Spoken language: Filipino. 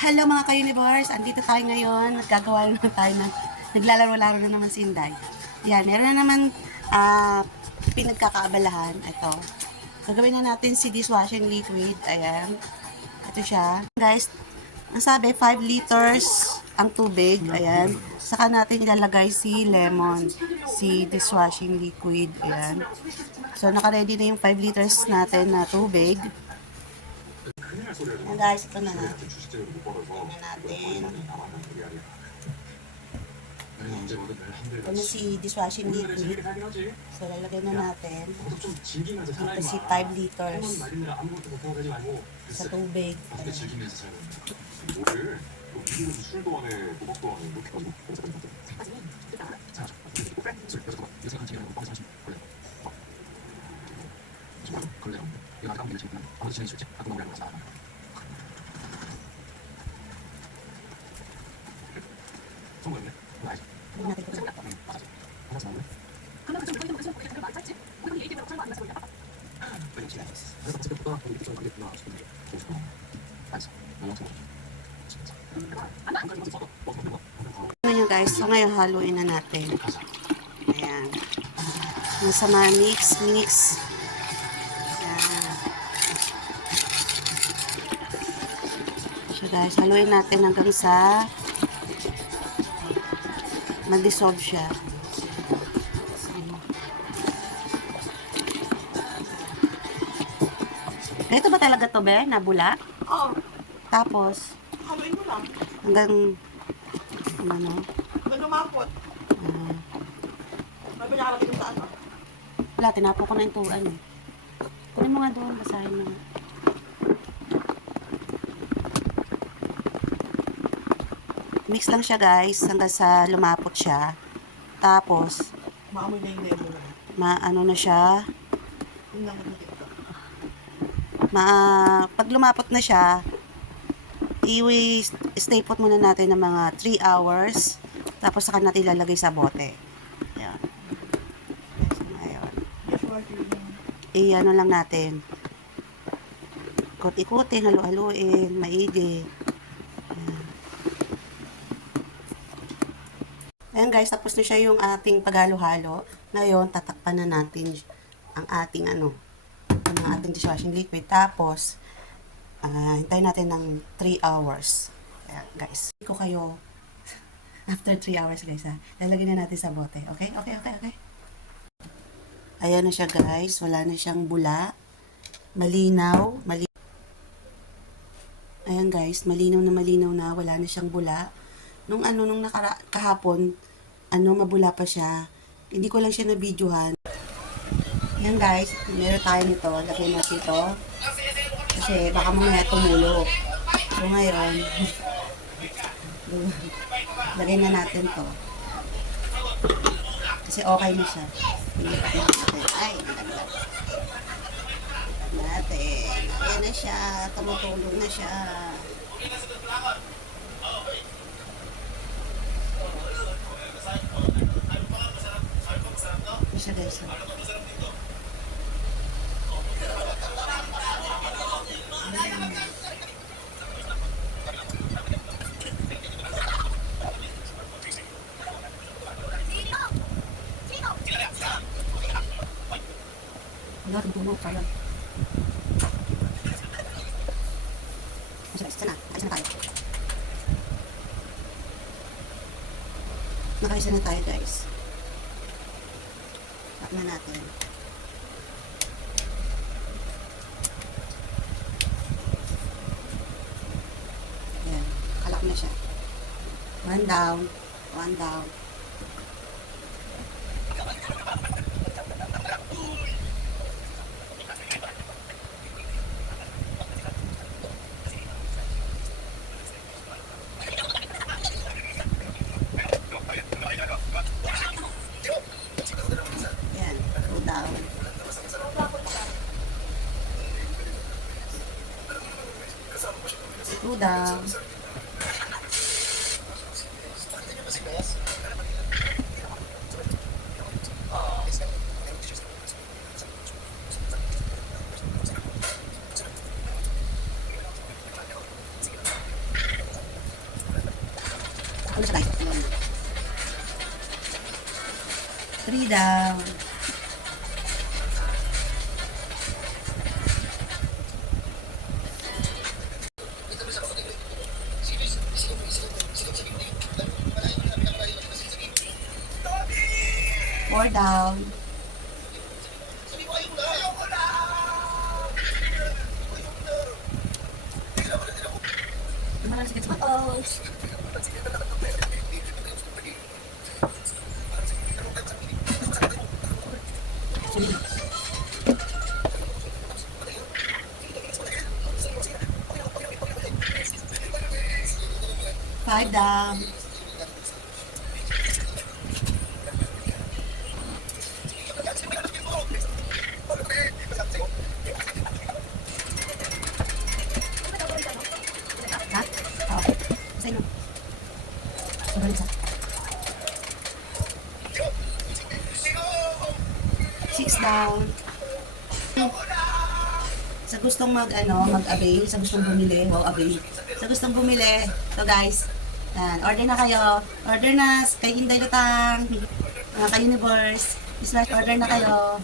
Hello mga ka-universe, andito tayo ngayon, nagkagawa na naman tayo ng, naglalaro-laro na naman si Inday. Yan, meron na naman pinagkakaabalahan. Ito, gagawin na natin si dishwashing liquid, ayan, ito siya. Guys, nasabi 5 liters ang tubig, ayan, saka natin ilalagay si lemon, si dishwashing liquid, ayan. So, naka-ready na yung 5 liters natin na tubig. Ayan guys, ito na. Ayan natin. Ito na si dishwashing liquid. So, lalagay na natin. Ito si 5 liters sa tubig. Ano nyo guys, so ngayon haluin na natin. Ayan. Masama mix. Ayan. So guys, haluin natin hanggang sa mag-dissolve siya. Ito ba talaga to, be? Nabula? Oo. Tapos, Haluin mo lang. hanggang, ano? Hanggang lumapot. May pinakalagay mo sa ano? Wala, tinapo ko na yung tuwan. Kunin mo nga doon, basahin mo. Mix lang siya guys, hanggang sa lumapot siya. Tapos, Maamoy na yung lemon na. ano na siya, Yung lang natin ito. pag lumapot na siya, i-stay put muna natin ng mga 3 hours. Tapos saka natin ilalagay sa bote. Ayan. So, ngayon. I-ano lang natin. Ikot-ikutin, halu-haluin, maigi. Ayan guys, tapos na siya yung ating paghalo-halo. Ngayon, tatakpan na natin ang ating ang ating dishwashing liquid. Tapos, hintayin natin ng 3 hours. Ayan guys. Ko kayo after 3 hours guys ha. Lalagyan na natin sa bote. Okay? Okay. Ayan na siya guys. Wala na siyang bula. Malinaw. Ayan guys, malinaw na. Wala na siyang bula. Nung kahapon, mabula pa siya. Hindi ko lang siya na-videohan. Yan guys, meron tayo nito. Lagyan natin ito. Kasi baka mamaya tumulo. So ngayon, lagay na natin to. Kasi okay na siya. Ay, nalaglag. Natin. Ayan na siya. Tumutulong na siya. Siya guys. Wala rin tulog kaya. Guys, sana. Alis na tayo. Nakalis na tayo guys. Tap na natin. Ayan. Kalak na siya. One down. Ayan. Two down. Two down. Ano siya guys? 3 down. Four down. Five down. Ha? Oo. Sa'yo. Sobrang isa. 6 down. Sa gustong mag-avail, sa gustong bumili, wow, avail. Sa gustong bumili, so guys, yan, order na kayo. Order na kay Hinday Lutang, kay Universe. Slash order na kayo.